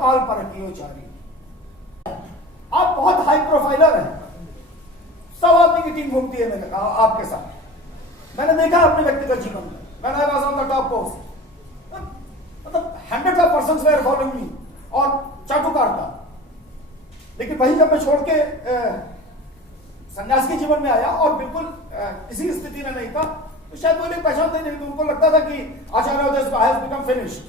कपाल पर रखियो चारी। आप बहुत हाई प्रोफाइलर हैं, सब आदमी की टीम घूमती है मेरे आपके साथ। मैंने देखा अपने व्यक्तिगत जीवन में, मैंने was on the top post, मतलब hundreds of persons were following me और चाटू काटता। लेकिन वही जब मैं छोड़ के संन्यास के जीवन में आया और बिल्कुल इसी स्थिति में नहीं था, तो शायद वो लोग पहचानते नहीं थे। उनको लगता था कि आचार्य हैज बिकम फिनिश्ड,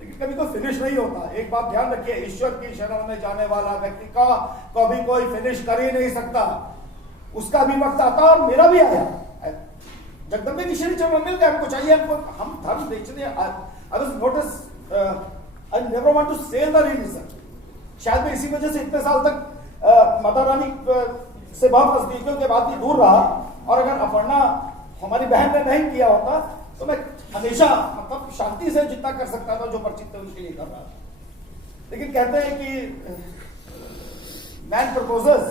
लेकिन कभी कोई फिनिश नहीं होता। एक बात ध्यान रखिए, ईश्वर की शरण में जाने वाला व्यक्ति का कभी कोई फिनिश कर ही नहीं सकता। उसका भी वक्त आता और मेरा भी आया। जगदम्बे की श्री चरण मिल गए, हमको चाहिए, हमको हम धर्म बेचने। I never want to sell the religion. शायद मैं इसी वजह से इतने साल तक माता रानी से बहुत नजदीकियों के बाद भी दूर रहा। और अगर अपर्णा हमारी बहन ने नहीं किया होता तो मैं हमेशा मतलब शांति से जितना कर सकता था जो परिचित थे उनके लिए कर रहा था। लेकिन कहते हैं कि मैन प्रपोजेस,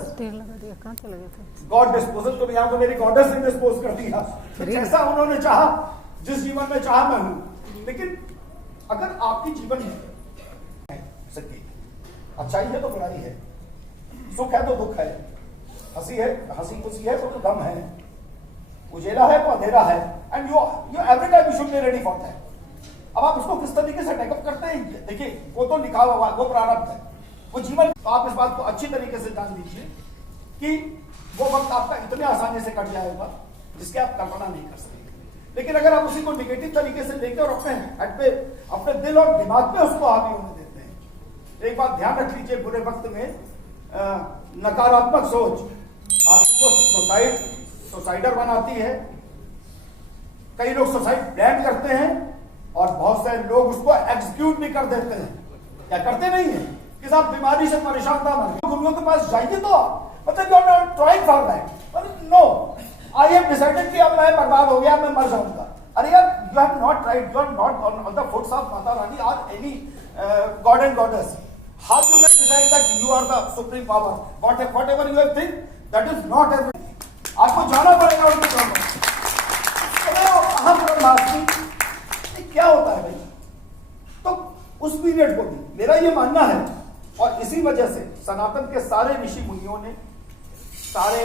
गॉड डिस्पोजेस। तो यहाँ तो मेरी गॉडेस ने डिस्पोज कर दिया, तो जैसा उन्होंने चाहा, जिस जीवन में चाहा मैं हूं। लेकिन अगर आपके जीवन में सच्ची अच्छाई है तो बुराई है, सुख है तो दुख है, हंसी है, हंसी खुशी है तो गम है, उजेला है तो अंधेरा है, and you every time you should be ready for that. अब आप उसको किस तरीके से टेकअप करते हैं, देखिए वो तो लिखा हुआ, वो प्रारब्ध है, वो जीवन। तो आप इस बात को अच्छी तरीके से जान लीजिए कि वो वक्त आपका इतने आसानी से कट जाएगा जिसके आप कल्पना नहीं कर सकते। लेकिन अगर आप उसी को निगेटिव तरीके से लेकर और अपने दिल और दिमाग पे उसको हावी होने देते हैं, तो एक बात ध्यान रख लीजिए, बुरे वक्त में नकारात्मक सोच आदमी को सुसाइडर बनाती है। कई लोग सुसाइड प्लान करते हैं और बहुत सारे लोग उसको एग्जीक्यूट भी कर देते हैं। क्या करते नहीं है कि साहब बीमारी से परेशान था, गुरुओं के पास जाइए तो मतलब you are not trying for that. No, I have decided कि अब मैं बर्बाद हो गया, मैं मर जाऊंगा। अरे यार, you have not tried, you are not on the foots of Mata Rani और any god and goddess. How you can decide that you are the supreme power? Whatever you have think, that is not everything. आपको जाना पड़ेगा उनके सामने। क्या होता है भाई? तो उस पीरियड को भी मेरा ये मानना है, और इसी वजह से सनातन के सारे ऋषि मुनियों ने, सारे